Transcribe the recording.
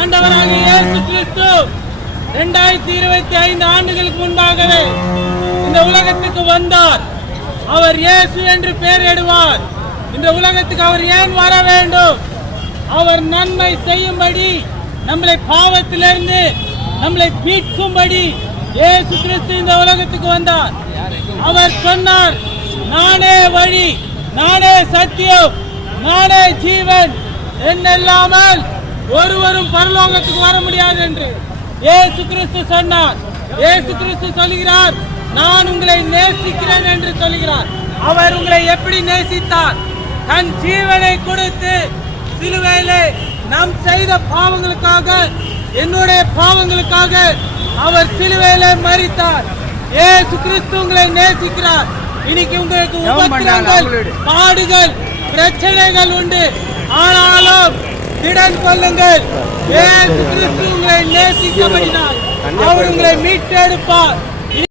ஆண்டவராக இயேசு கிறிஸ்து 2025 ஆண்டுகளுக்கு முன்பாகவே இந்த உலகத்துக்கு வந்தார். அவர் இயேசு என்று பெயரிடுவார். இந்த உலகத்துக்கு அவர் ஏன் வர வேண்டும்? அவர் நன்மை செய்யும்படி, நம்மளை பாவத்திலிருந்து நம்மளை மீட்கும்படி இயேசு கிறிஸ்து இந்த உலகத்துக்கு வந்தார். அவர் சொன்னார், நானே வழி, நானே சத்தியம், நானே ஜீவன், என்னில்லாமல் ஒருவரும் பரலோகத்துக்கு வர முடியாது என்று இயேசு கிறிஸ்து சொன்னார். இயேசு கிறிஸ்து சொல்கிறார், நான் உங்களை நேசிக்கிறேன் என்று சொல்கிறார். அவர் உங்களை எப்படி நேசித்தார்? தன் ஜீவனை கொடுத்து சிலுவையிலே நாம் செய்த பாவங்களுக்காக, என்னுடைய பாவங்களுக்காக அவர் சிலுவையிலே மரித்தார். இயேசு கிறிஸ்து உங்களை நேசிக்கிறார். இன்னைக்கு உங்களுக்கு உபத்திரங்கள், பாடுகள், பிரச்சனைகள் உண்டு. ஆனாலும் திடன் கொள்ளுங்கள். இயேசு கிறிஸ்து உங்களை நேசிக்கப்படுகிறார். அவர் உங்களை மீட்டெடுப்பார்.